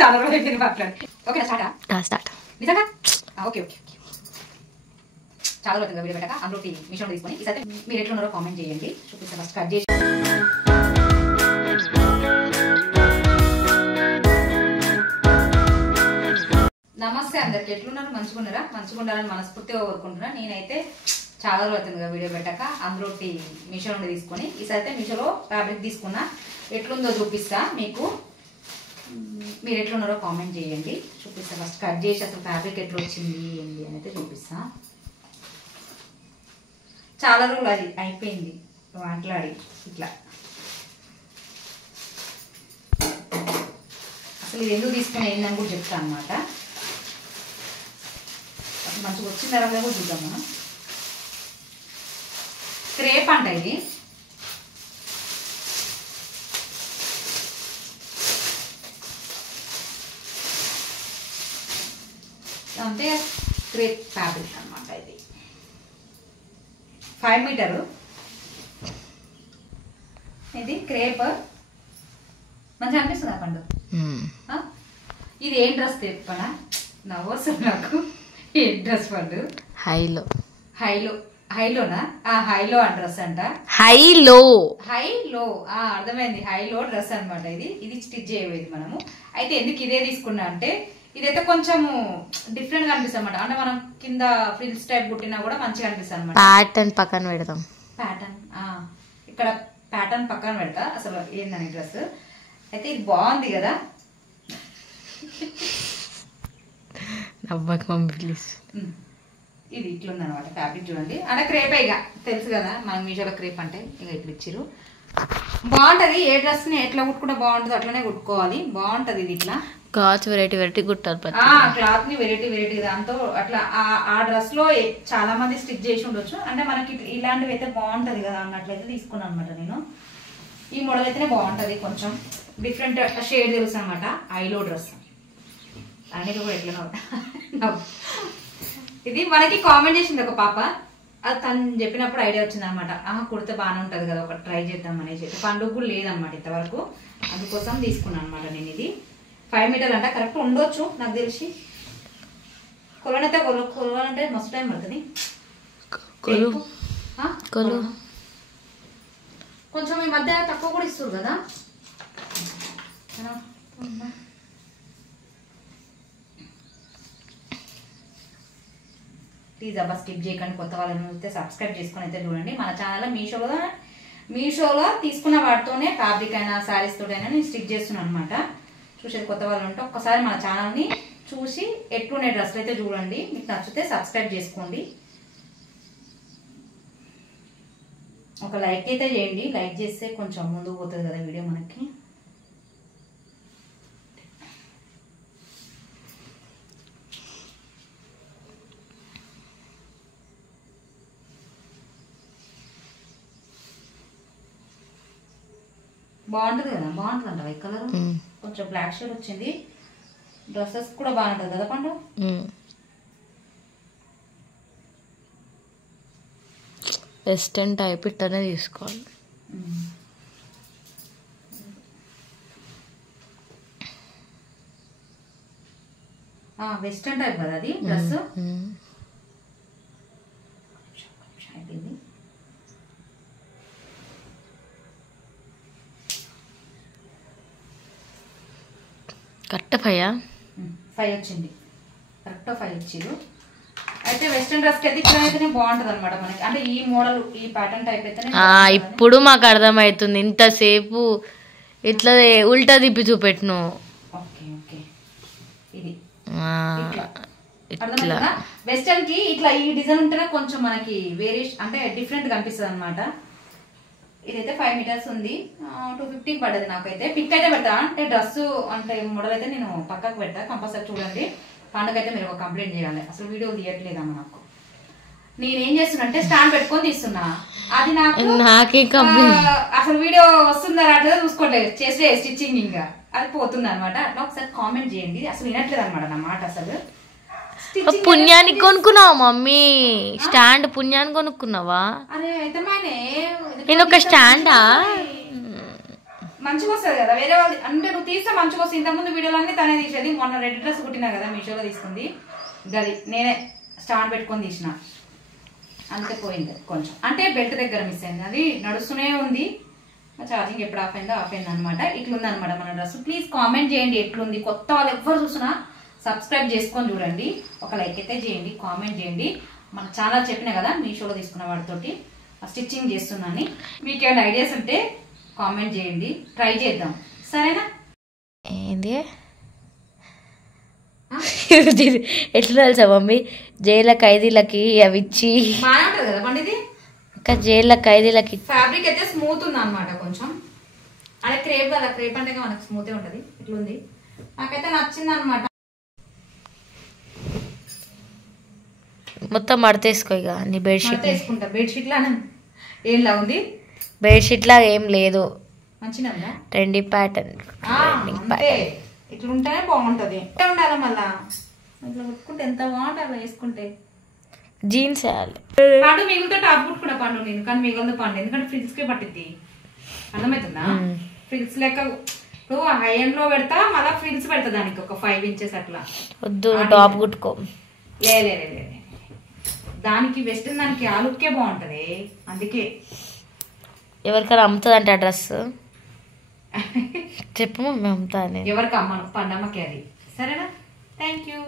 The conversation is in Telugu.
చాలా రోజులు అయిపోయింది మాట్లాడి. ఓకేనా స్టార్ట్ నిజంగా? Okay okay okay. చాలా రోజులుగా వీడియో పెట్టాక అందులో మిషన్ తీసుకొని ఈసారి మీరు ఎట్లున్నారో కామెంట్ చేయండి. చూపిస్తాను. ఫస్ట్ కట్ చేసి నమస్తే అందరికి. ఎట్లున్నారు? మంచిగా ఉన్నారా? మంచిగా ఉండాలని మనస్ఫూర్తిగా కోరుకుంటున్నా. నేనైతే చాలా రోజులు అవుతుందిగా వీడియో పెట్టాక అందులో మిషన్ నుండి తీసుకొని ఈసారి అయితే మిషన్లో ఫ్యాబ్రిక్ తీసుకున్నా. ఎట్లుందో చూపిస్తా మీకు. మీరు ఎట్లున్నారో కామెంట్ చేయండి. చూపిస్తా. ఫస్ట్ కట్ చేసి అసలు ఫ్యాబ్రిక్ ఎట్లా వచ్చింది ఏంటి అని అయితే చూపిస్తా. చాలా రోజులు అది అయిపోయింది మాట్లాడి. ఇట్లా అసలు ఇది ఎందుకు తీసుకుని ఏందని కూడా చెప్తా అనమాట. అసలు మంచిగా వచ్చిన తర్వాత కూడా చూద్దాం మనం. క్రేప్ అంట ఇది. అంటే క్రేప్ ఫ్యాబ్రిక్ అనమాట. ఇది 5 మీటరు. ఇది క్రేప్. మంచిగా అనిపిస్తుంది ఆ పండు. ఇది ఏం డ్రెస్ తెప్పనా? నవ్వొస్తుంది నాకు. ఏం డ్రెస్ పండు? హైలోనా? హైలో ఆ డ్రెస్ అంట. హైలో అర్థమైంది. హైలో డ్రెస్ అనమాట. ఇది స్టిచ్ చేయలేదు మనము. అయితే ఎందుకు ఇదే తీసుకున్నా అంటే ఇదైతే కొంచెం డిఫరెంట్ గా అనిపిస్తుంది అనమాట. అంటే మనం కింద ఫ్రిల్స్ టైప్ కుట్టినా కూడా మంచిగా అనిపిస్తుంది అనమాట. ప్యాటర్న్ పక్కన పెడతాం. ఇక్కడ ప్యాటర్న్ పక్కన పెడతా. అసలు ఏందని డ్రెస్ అయితే ఇది బాగుంది కదా. ఇది ఇట్లుంది అనమాట ఫ్యాబ్రిక్. చూడండి. అంటే క్రేపే ఇక తెలుసు కదా మనం మీషోలో క్రేప్ అంటే. ఇక ఇట్లా ఇచ్చిర్రు. బాగుంటది. ఏ డ్రెస్ ని ఎట్లా కుట్టుకుంటే బాగుంటుంది అట్లనే కుట్టుకోవాలి. బాగుంటది ఇది. ఇట్లా క్లాత్ వెరైటీ కుట్టాలి. క్లాత్ ని వెరైటీ దాంతో అట్లా ఆ డ్రెస్ లో చాలా మంది స్టిచ్ చేసి ఉండొచ్చు. అంటే మనకి ఇలాంటివి అయితే బాగుంటది కదా అన్నట్లయితే తీసుకున్నాను అనమాట నేను. ఈ మోడల్ అయితేనే బాగుంటది. కొంచెం డిఫరెంట్ షేడ్ తెలుసు అనమాట. ఐలో డ్రెస్ అనేది కూడా ఎట్లా. ఇది మనకి కామెంట్ చేసింది ఒక పాప. అది తను చెప్పినప్పుడు ఐడియా వచ్చింది అనమాట. కుడితే బాగానే ఉంటది కదా, ఒక ట్రై చేద్దాం అనేసి. పండుగ కూడా లేదనమాట ఇంతవరకు. అందుకోసం తీసుకున్నాను అనమాట నేను. ఇది 5 మీటర్లు అంట. కరెక్ట్ ఉండొచ్చు నాకు తెలిసి. కొలనైతే కొలవాలంటే మస్తు టైం పడుతుంది. కొంచెం ఈ మధ్య తక్కువ కూడా ఇస్తారు కదా. ప్లీజ్ అబ్బా స్కిప్ చేయకండి. కొత్త వాళ్ళని చూస్తే సబ్స్క్రైబ్ చేసుకొని అయితే చూడండి. మన ఛానల్లో మీషోలో తీసుకున్న వాటితోనే ఫ్యాబ్రిక్ అయినా శారీస్ తోటైనా నేను స్టిచ్ చేస్తున్నాను అనమాట. చూసేది కొత్త వాళ్ళు ఉంటే ఒక్కసారి మన ఛానల్ని చూసి ఎట్లునే డ్రెస్లు అయితే చూడండి. మీకు నచ్చితే సబ్స్క్రైబ్ చేసుకోండి. ఒక లైక్ అయితే చేయండి. లైక్ చేస్తే కొంచెం ముందుకు పోతుంది కదా వీడియో మనకి. బాగుంటుంది కదా. బాగుంటుంది అంట వైట్ కలర్. కొంచెం బ్లాక్ షేడ్ వచ్చింది. డ్రెస్సెస్ కూడా బాగుంటుంది కదా పండు. వెస్టర్న్ టైప్ ఇట్టనే తీసుకోవాలి. వెస్టర్న్ టైప్ కదా అది డ్రెస్. కరెక్ట్ 5 వచ్చింది. కరెక్ట్ 5 ఇచ్చిరు. అయితే వెస్టర్న్ డ్రెస్ కి అయితే ఇట్లా అయితేనే బాగుంటది అనమాట మనకి. అంటే ఈ మోడల్ ఈ ప్యాటర్న్ టైప్ అయితేనే. ఇప్పుడు మాకు అర్థమవుతుంది. ఇంతసేపు ఇట్లా ఉల్టా తిప్పి చూపెట్టును. ఇది ఇట్లా వెస్టర్న్ కి ఇట్లా ఈ డిజైన్ ఉంటేనే కొంచెం మనకి వేరియేషన్ అంటే డిఫరెంట్ గా అనిపిస్తుంది అనమాట. ఇదైతే 5 మీటర్స్ ఉంది. 250 పడ్డది నాకైతే. పిక్ అయితే పెడతా. అంటే డ్రెస్ అంటే మోడల్ అయితే నేను పక్కకు పెడతా. కంపల్సరీ చూడండి. పండుగైతే మీరు ఒక కంప్లైంట్ చేయాలి. అసలు వీడియో తీయట్లేదమ్మా నాకు. నేనేం చేస్తున్నా అంటే స్టాండ్ పెట్టుకొని తీస్తున్నా. అది నాకు అసలు వీడియో వస్తుందా రావట్లేదో చూసుకోవట్లేదు. చేసే స్టిచ్చింగ్ ఇంకా అది పోతుంది అనమాట. అట్లా ఒకసారి కామెంట్ చేయండి. అసలు వినట్లేదు అనమాట నా మాట. అసలు పుణ్యానికి కొనుక్కున్నావా మమ్మీ? స్టాండ్ పుణ్యానికి కొనుక్కున్నావా? అరే అయితే నేను ఒక స్టాండా మంచిగా వస్తుంది కదా వేరే వాళ్ళు అంటే నువ్వు తీస్తే మంచిగా వస్తుంది. ఇంతకుముందు వీడియోలు అన్నీ తనే తీసేది. మొన్న రెడ్ డ్రెస్ కుట్టినా కదా మీషోలో తీసుకుంది, గది నేనే స్టాండ్ పెట్టుకొని తీసిన, అంతే పోయింది కొంచెం. అంటే బెల్ట్ దగ్గర మిస్ అయింది, అది నడుస్తూనే ఉంది. ఛార్జింగ్ ఎప్పుడు ఆఫ్ అయింది అనమాట. ఇట్లుంది అనమాట మన డ్రెస్. ప్లీజ్ కామెంట్ చేయండి ఎట్లుంది. కొత్త వాళ్ళు ఎవరు చూసినా సబ్స్క్రైబ్ చేసుకొని చూడండి, ఒక లైక్ అయితే చేయండి, కామెంట్ చేయండి. మన ఛానల్ చెప్పినా కదా మీషోలో తీసుకున్న వాటితోటి స్టిచ్చింగ్ చేస్తున్నాను. మీకు ఏమైనా ఐడియాస్ ఉంటే కామెంట్ చేయండి, ట్రై చేద్దాం, సరేనా? ఏంది ఎట్లా తెలుసా మమ్మీ, జైల ఖైదీలకి అవి ఇచ్చి బాగానే ఉంటుంది కదా పండిది. ఇంకా జైల ఖైదీలకి ఫ్యాబ్రిక్ అయితే స్మూత్ ఉంది అనమాట కొంచెం. అదే క్రేప్ కదా, క్రేప్ అంటే మనకు స్మూత్ ఉంటుంది. ఇట్లుంది, నాకైతే నచ్చింది అనమాట. మొత్తం మడతేసుకో ఇక నీ బెడ్షీట్. వేసుకుంటా బెడ్షీట్ లానే ఏం లా ఉంది, బెడ్షీట్ లా ఏం లేదు, మంచిగా ట్రెండీ ప్యాటర్న్. అంతే, ఇట్లా ఉంటేనే బాగుంటది. ఉండాలి మళ్ళా ఇట్లా కుట్టుకుంటే ఎంత బాగుంటుంది అలా వేసుకుంటే. జీన్స్ వేయాలి. పండు మిగిలితే టాప్ కుట్టుకున్నా పండు నేను, కానీ మిగిలిన పండు ఎందుకంటే ఫ్రిల్స్ కే పట్టిద్ది, అర్థమవుతుందా? ఫ్రిల్స్ లెక్క ఇప్పుడు హై ఎండ్ లో పెడతా, మళ్ళీ ఫ్రిల్స్ పెడతా దానికి ఒక 5 inches అట్లా. వద్దు టాప్ కుట్టుకో. లే దానికి వెస్టర్న్ దానికి ఆ లుక్కే బాగుంటది, అందుకే. ఎవరికైనా అమ్ముతుంది ఆ డ్రెస్ చెప్పు, మేము అమ్ముతా అని. ఎవరికి అమ్మను, పండమ్మకి అది, సరేనా? Thank you.